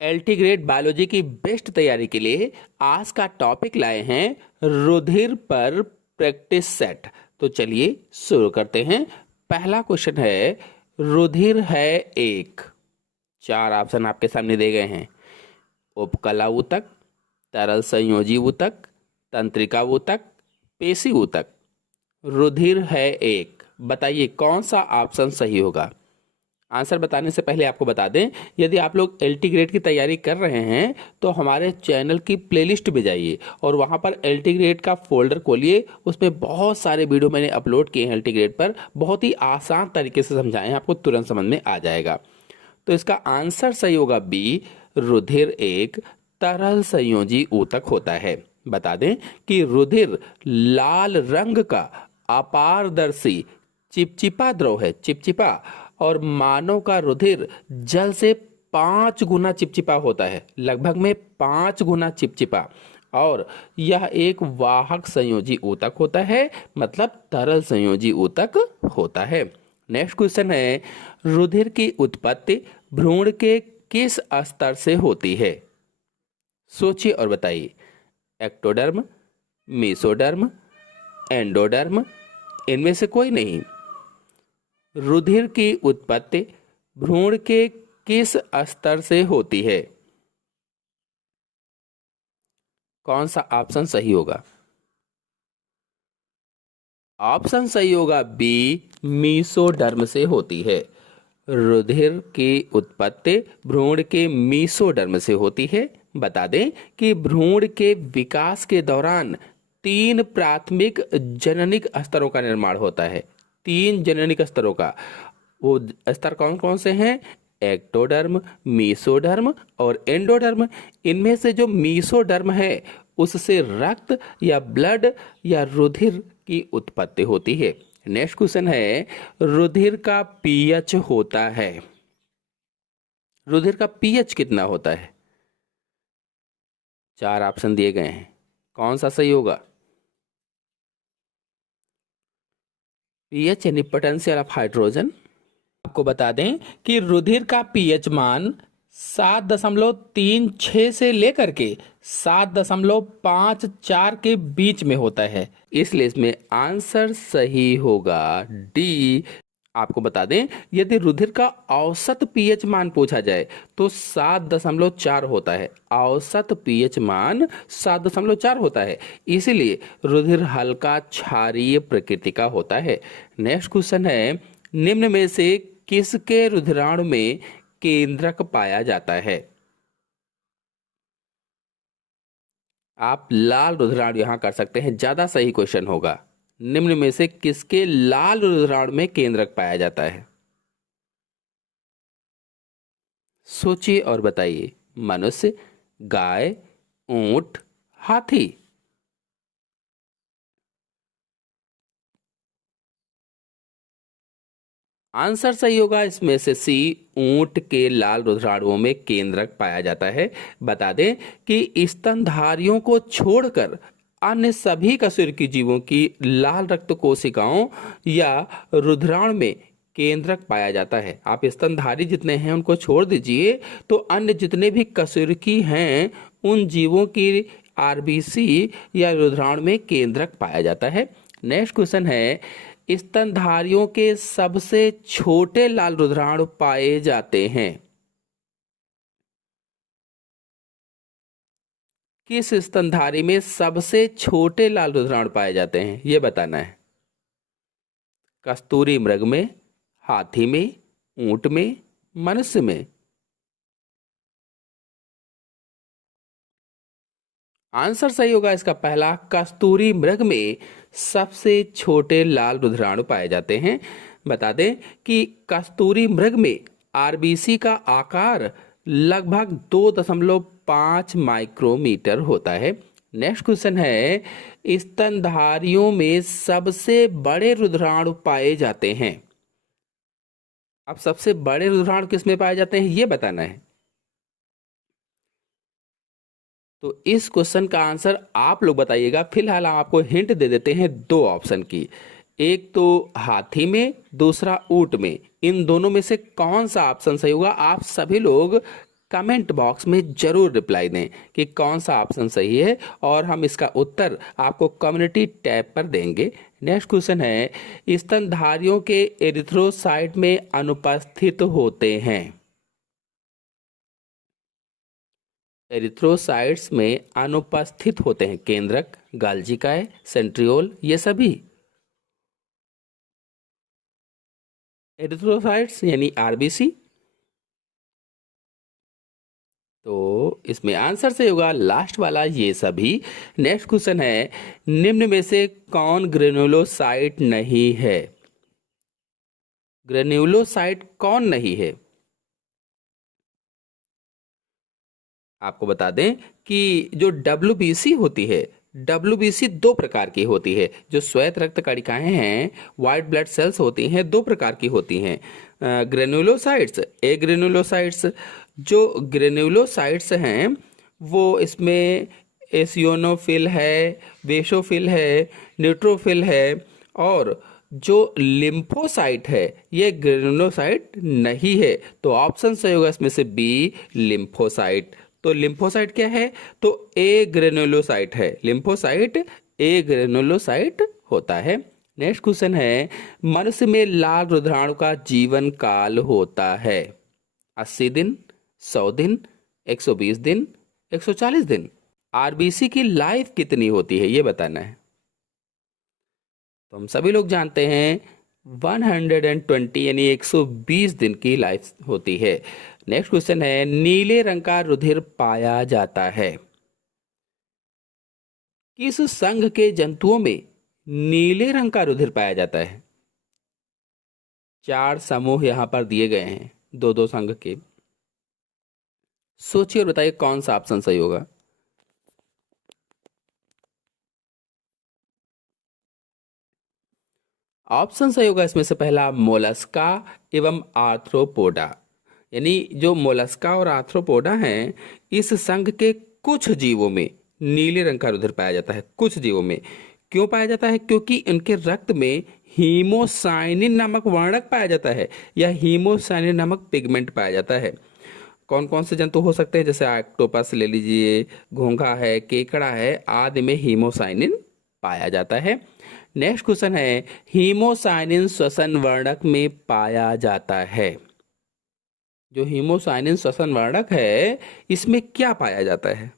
एल्टीग्रेड biology की best तैयारी के लिए आज का टॉपिक लाए हैं रुधिर पर प्रैक्टिस सेट। तो चलिए शुरू करते हैं। पहला क्वेश्चन है, रुधिर है एक। चार ऑप्शन आपके सामने दिए गए हैं। उपकला ऊतक, तरल संयोजी ऊतक, तंत्रिका ऊतक, पेशी ऊतक। रुधिर है एक, बताइए कौन सा ऑप्शन सही होगा। आंसर बताने से पहले आपको बता दें, यदि आप लोग एलटी ग्रेड की तैयारी कर रहे हैं तो हमारे चैनल की प्लेलिस्ट में जाइए और वहां पर एलटी ग्रेड का फोल्डर खोलिए। उसमें बहुत सारे वीडियो मैंने अपलोड किए हैं एलटी ग्रेड पर, बहुत ही आसान तरीके से समझाए हैं, आपको तुरंत समझ में आ जाएगा। तो इसका आंसर सही होगा बी, रुधिर एक तरल संयोजी ऊतक होता है। बता दें कि रुधिर लाल रंग का अपारदर्शी चिपचिपा द्रव है, चिपचिपा, और मानव का रुधिर जल से 5 गुना चिपचिपा होता है, लगभग में 5 गुना चिपचिपा। और यह एक वाहक संयोजी ऊतक होता है, मतलब तरल संयोजी ऊतक होता है। नेक्स्ट क्वेश्चन है, रुधिर की उत्पत्ति भ्रूण के किस स्तर से होती है। सोचिए और बताइए। एक्टोडर्म, मेसोडर्म, एंडोडर्म, इनमें से कोई नहीं। रुधिर की उत्पत्ति भ्रूण के किस स्तर से होती है। कौन सा ऑप्शन सही होगा। ऑप्शन सही होगा बी, मीसोडर्म से होती है। रुधिर की उत्पत्ति भ्रूण के मीसोडर्म से होती है। बता दें कि भ्रूण के विकास के दौरान 3 प्राथमिक जननिक स्तरों का निर्माण होता है। 3 जननिक स्तरों का, वो स्तर कौन कौन से हैं। एक्टोडर्म, मीसोडर्म और एंडोडर्म। इनमें से जो मीसोडर्म है उससे रक्त या ब्लड या रुधिर की उत्पत्ति होती है। नेक्स्ट क्वेश्चन है, रुधिर का पीएच होता है। रुधिर का पीएच कितना होता है। 4 ऑप्शन दिए गए हैं, कौन सा सही होगा। पीएच यानी पोटेंशियल ऑफ हाइड्रोजन। आपको बता दें कि रुधिर का पीएच मान 7.36 से लेकर के 7.54 के बीच में होता है, इसलिए इसमें आंसर सही होगा डी। आपको बता दें, यदि रुधिर का औसत पीएच मान पूछा जाए तो 7.4 होता है। औसत पीएच मान 7.4 होता है, इसीलिए रुधिर हल्का क्षारीय प्रकृति का होता है। नेक्स्ट क्वेश्चन है, निम्न में से किसके रुधिराणु में केंद्रक पाया जाता है। आप लाल रुधिराणु यहां कर सकते हैं, ज्यादा सही क्वेश्चन होगा। निम्न में से किसके लाल रुधिराणु में केंद्रक पाया जाता है। सोचिए और बताइए। मनुष्य, गाय, ऊंट, हाथी। आंसर सही होगा इसमें से सी, ऊंट के लाल रुधिराणुओं में केंद्रक पाया जाता है। बता दें कि स्तनधारियों को छोड़कर अन्य सभी कशेरुकी जीवों की लाल रक्त कोशिकाओं या रुधिराणु में केंद्रक पाया जाता है। आप स्तनधारी जितने हैं उनको छोड़ दीजिए, तो अन्य जितने भी कशेरुकी हैं उन जीवों की आरबीसी या रुधिराणु में केंद्रक पाया जाता है। नेक्स्ट क्वेश्चन है, स्तनधारियों के सबसे छोटे लाल रुधिराणु पाए जाते हैं। किस स्तनधारी में सबसे छोटे लाल रुधिराणु पाए जाते हैं, यह बताना है। कस्तूरी मृग में, हाथी में, ऊंट में, मनुष्य में। आंसर सही होगा इसका पहला, कस्तूरी मृग में सबसे छोटे लाल रुधिराणु पाए जाते हैं। बता दें कि कस्तूरी मृग में आरबीसी का आकार लगभग 2.5 माइक्रोमीटर होता है। नेक्स्ट क्वेश्चन है, स्तनधारियों में सबसे बड़े रुधिराणु पाए जाते हैं। अब सबसे बड़े रुधिराणु किस में पाए जाते हैं ये बताना है। तो इस क्वेश्चन का आंसर आप लोग बताइएगा। फिलहाल हम आपको हिंट दे देते हैं 2 ऑप्शन की, एक तो हाथी में, दूसरा ऊंट में। इन दोनों में से कौन सा ऑप्शन सही होगा, आप सभी लोग कमेंट बॉक्स में जरूर रिप्लाई दें कि कौन सा ऑप्शन सही है और हम इसका उत्तर आपको कम्युनिटी टैब पर देंगे। नेक्स्ट क्वेश्चन है, स्तनधारियों के एरिथ्रोसाइट में अनुपस्थित होते हैं। एरिथ्रोसाइट्स में अनुपस्थित होते हैं केंद्रक, गाल्जिकाए, सेंट्रियोल, ये सभी। एरिथ्रोसाइट्स यानी आरबीसी। तो इसमें आंसर से होगा लास्ट वाला, ये सभी। नेक्स्ट क्वेश्चन है, निम्न में से कौन ग्रेनुलोसाइट नहीं है? ग्रेन्युलोसाइट कौन नहीं है? आपको बता दें कि जो डब्ल्यूबीसी होती है, डब्ल्यूबीसी दो प्रकार की होती है। जो श्वेत रक्त कणिकाएं हैं, व्हाइट ब्लड सेल्स होती हैं, दो प्रकार की होती हैं, ग्रेनुलोसाइट्स, एग्रेनुलोसाइट्स। जो ग्रेनुलोसाइट्स हैं वो इसमें एसियोनोफिल है, बेसोफिल है, न्यूट्रोफिल है, और जो लिम्फोसाइट है ये ग्रेनुलोसाइट नहीं है। तो ऑप्शन सही होगा इसमें से बी, लिम्फोसाइट। तो लिम्फोसाइट क्या है? तो ए ग्रेनुलोसाइट है। लिम्फोसाइट ए ग्रेनुलोसाइट होता है। नेक्स्ट क्वेश्चन है, मनुष्य में लाल रुधिराणु का जीवन काल होता है 80 दिन, 100 दिन, 120 दिन, 140 दिन। आरबीसी की लाइफ कितनी होती है ये बताना है। तो हम सभी लोग जानते हैं 120 यानी 120 दिन की लाइफ होती है। नेक्स्ट क्वेश्चन है, नीले रंग का रुधिर पाया जाता है किस संघ के जंतुओं में? नीले रंग का रुधिर पाया जाता है। 4 समूह यहां पर दिए गए हैं, दो दो संघ के। सोचिए और बताइए कौन सा ऑप्शन सही होगा। ऑप्शन सही होगा इसमें से पहला, मोलस्का एवं आर्थ्रोपोडा। यानी जो मोलस्का और आर्थ्रोपोडा हैं, इस संघ के कुछ जीवों में नीले रंग का रुधिर पाया जाता है। कुछ जीवों में क्यों पाया जाता है? क्योंकि इनके रक्त में हीमोसाइनिन नामक वर्णक पाया जाता है, या हीमोसाइनिन नामक पिगमेंट पाया जाता है। कौन कौन से जंतु हो सकते हैं? जैसे ऑक्टोपस ले लीजिए, घोंघा है, केकड़ा है, आदि में हीमोसाइनिन पाया जाता है। नेक्स्ट क्वेश्चन है, हीमोसाइनिन श्वसन वर्णक में पाया जाता है। जो हीमोसाइनिन श्वसन वर्णक है इसमें क्या पाया जाता है?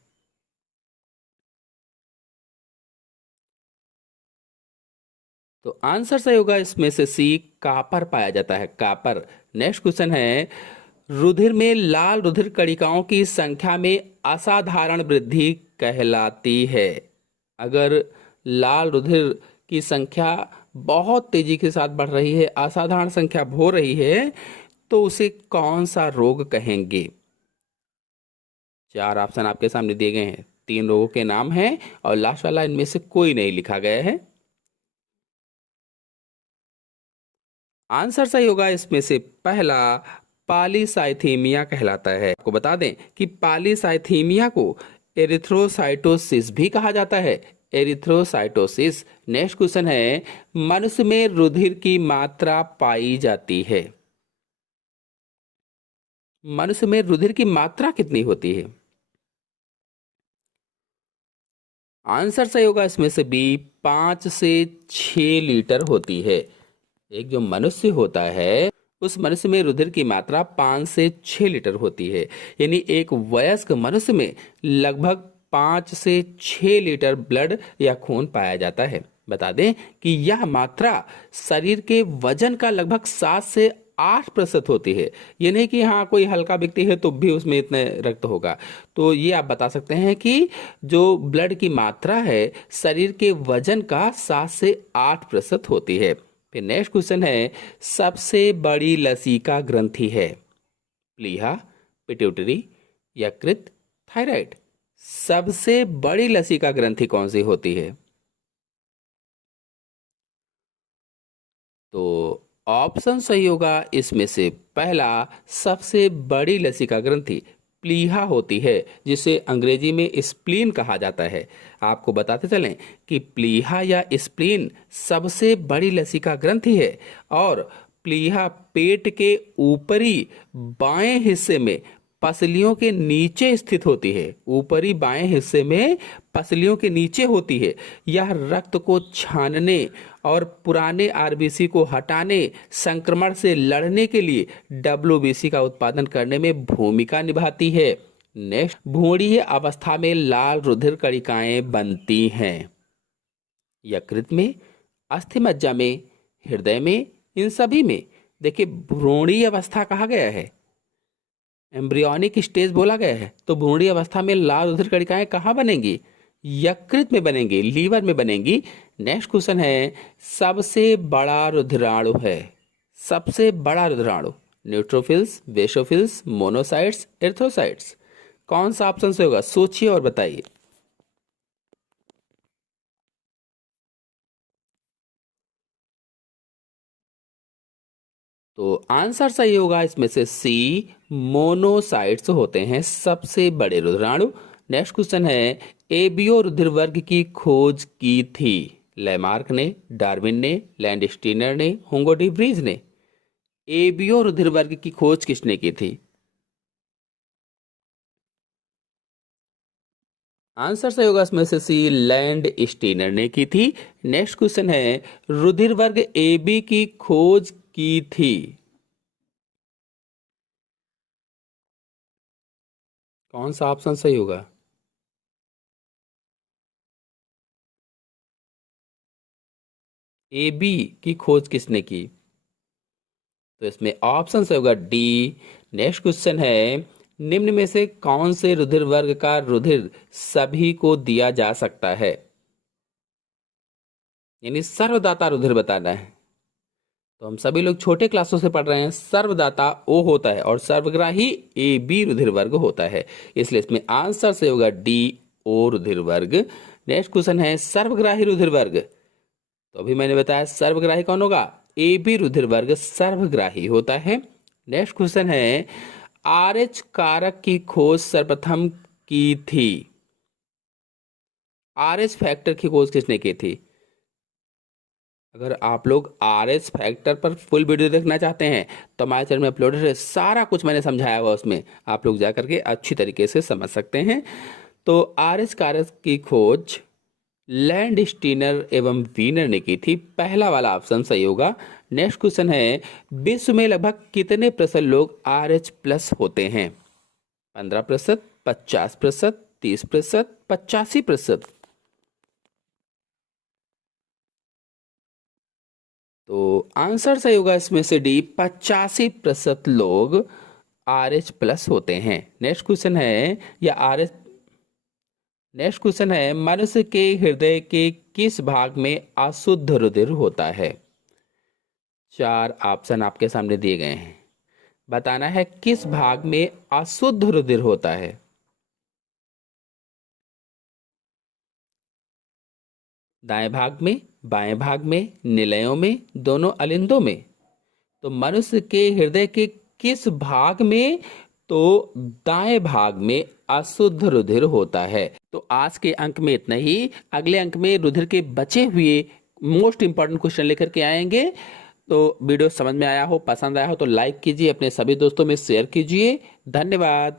तो आंसर सही होगा इसमें से सी, कापर पाया जाता है, कापर। नेक्स्ट क्वेश्चन है, रुधिर में लाल रुधिर कणिकाओं की संख्या में असाधारण वृद्धि कहलाती है। अगर लाल रुधिर की संख्या बहुत तेजी के साथ बढ़ रही है, असाधारण संख्या हो रही है, तो उसे कौन सा रोग कहेंगे? 4 ऑप्शन आपके सामने दिए गए हैं, 3 रोगों के नाम हैं और लास्ट वाला इनमें से कोई नहीं लिखा गया है। आंसर सही होगा इसमें से पहला, पॉलीसाइथीमिया कहलाता है। आपको बता दें कि पॉलीसाइथीमिया को एरिथ्रोसाइटोसिस भी कहा जाता है, एरिथ्रोसाइटोसिस। नेक्स्ट क्वेश्चन है, मनुष्य में रुधिर की मात्रा पाई जाती है। मनुष्य में रुधिर की मात्रा कितनी होती है? आंसर सही होगा इसमें से बी, 5 से 6 लीटर होती है। एक जो मनुष्य होता है उस मनुष्य में रुधिर की मात्रा 5 से 6 लीटर होती है। यानी एक वयस्क मनुष्य में लगभग 5 से 6 लीटर ब्लड या खून पाया जाता है। बता दें कि यह मात्रा शरीर के वजन का लगभग 7 से 8% होती है। ये नहीं कि हाँ कोई हल्का व्यक्ति है तो भी उसमें इतने रक्त होगा। तो ये आप बता सकते हैं कि जो ब्लड की मात्रा है शरीर के वजन का 7 से 8% होती है। फिर नेक्स्ट क्वेश्चन है, सबसे बड़ी लसिका ग्रंथि है प्लीहा, पिट्यूटरी, यकृत, थायराइड। सबसे बड़ी लसिका ग्रंथि कौन सी होती है? तो ऑप्शन सही होगा इसमें से पहला, सबसे बड़ी लसिका ग्रंथि प्लीहा होती है, जिसे अंग्रेजी में स्प्लीन कहा जाता है। आपको बताते चलें कि प्लीहा या स्प्लीन सबसे बड़ी लसिका ग्रंथि है और प्लीहा पेट के ऊपरी बाएं हिस्से में पसलियों के नीचे स्थित होती है, ऊपरी बाएं हिस्से में पसलियों के नीचे होती है। यह रक्त को छानने और पुराने आरबीसी को हटाने, संक्रमण से लड़ने के लिए डब्ल्यूबीसी का उत्पादन करने में भूमिका निभाती है। नेक्स्ट, भ्रूणीय अवस्था में लाल रुधिर कणिकाएं बनती हैं यकृत में, अस्थि मज्जा में, हृदय में, इन सभी में। देखिए, भ्रूणीय अवस्था कहा गया है, एम्ब्रियोनिक स्टेज बोला गया है, तो भ्रूणीय अवस्था में लाल रुधिर कणिकाएं कहाँ बनेंगी? यकृत में बनेंगी, लीवर में बनेंगी। नेक्स्ट क्वेश्चन है, सबसे बड़ा रुधिराणु है, सबसे बड़ा रुधिराणु, न्यूट्रोफिल्स, बेसोफिल्स, मोनोसाइट्स, एरिथ्रोसाइट्स, कौन सा ऑप्शन से होगा? सोचिए और बताइए। तो आंसर सही होगा इसमें से सी, मोनोसाइट्स होते हैं सबसे बड़े रुधिराणु। नेक्स्ट क्वेश्चन है, एबियो रुधिर वर्ग की खोज की थी लैमार्क ने, डार्विन ने, लैंडस्टीनर ने, हुंगो डी व्रीज ने। एबियो रुधिर वर्ग की खोज किसने की थी? आंसर सही होगा इसमें से सी, लैंड स्टीनर ने की थी। नेक्स्ट क्वेश्चन है, रुधिर वर्ग ए बी की खोज की थी, कौन सा ऑप्शन सही होगा? ए बी की खोज किसने की? तो इसमें ऑप्शन सही होगा डी। नेक्स्ट क्वेश्चन है, निम्न में से कौन से रुधिर वर्ग का रुधिर सभी को दिया जा सकता है? यानी सर्वदाता रुधिर बताना है। तो हम सभी लोग छोटे क्लासों से पढ़ रहे हैं, सर्वदाता ओ होता है और सर्वग्राही ए बी रुधिर वर्ग होता है, इसलिए इसमें आंसर से होगा डी, ओ रुधिर वर्ग। नेक्स्ट क्वेश्चन है, सर्वग्राही रुधिर वर्ग, तो अभी मैंने बताया सर्वग्राही कौन होगा? ए बी रुधिर वर्ग सर्वग्राही होता है। नेक्स्ट क्वेश्चन है, आरएच कारक की खोज सर्वप्रथम की थी, आरएच फैक्टर की खोज किसने की थी? अगर आप लोग आरएच फैक्टर पर फुल वीडियो देखना चाहते हैं तो हमारे चैनल में अपलोडेड है, सारा कुछ मैंने समझाया हुआ, उसमें आप लोग जा करके अच्छी तरीके से समझ सकते हैं। तो आरएच कारक की खोज लैंड स्टीनर एवं वीनर ने की थी, पहला वाला ऑप्शन सही होगा। नेक्स्ट क्वेश्चन है, विश्व में लगभग कितने प्रतिशत लोग RH प्लस होते हैं? 15%, 50%, 30%, 85%। तो आंसर सही होगा इसमें से डी, 85% लोग RH प्लस होते हैं। नेक्स्ट क्वेश्चन है, या RH, नेक्स्ट क्वेश्चन है, मनुष्य के हृदय के किस भाग में अशुद्ध रुधिर होता है? 4 ऑप्शन आपके सामने दिए गए हैं, बताना है किस भाग में अशुद्ध रुधिर होता है। दाएं भाग में, बाएं भाग में, निलयों में, दोनों अलिंदों में। तो मनुष्य के हृदय के किस भाग में? तो दाएं भाग में अशुद्ध रुधिर होता है। तो आज के अंक में इतना ही, अगले अंक में रुधिर के बचे हुए मोस्ट इंपॉर्टेंट क्वेश्चन लेकर के आएंगे। तो वीडियो समझ में आया हो, पसंद आया हो तो लाइक कीजिए, अपने सभी दोस्तों में शेयर कीजिए। धन्यवाद।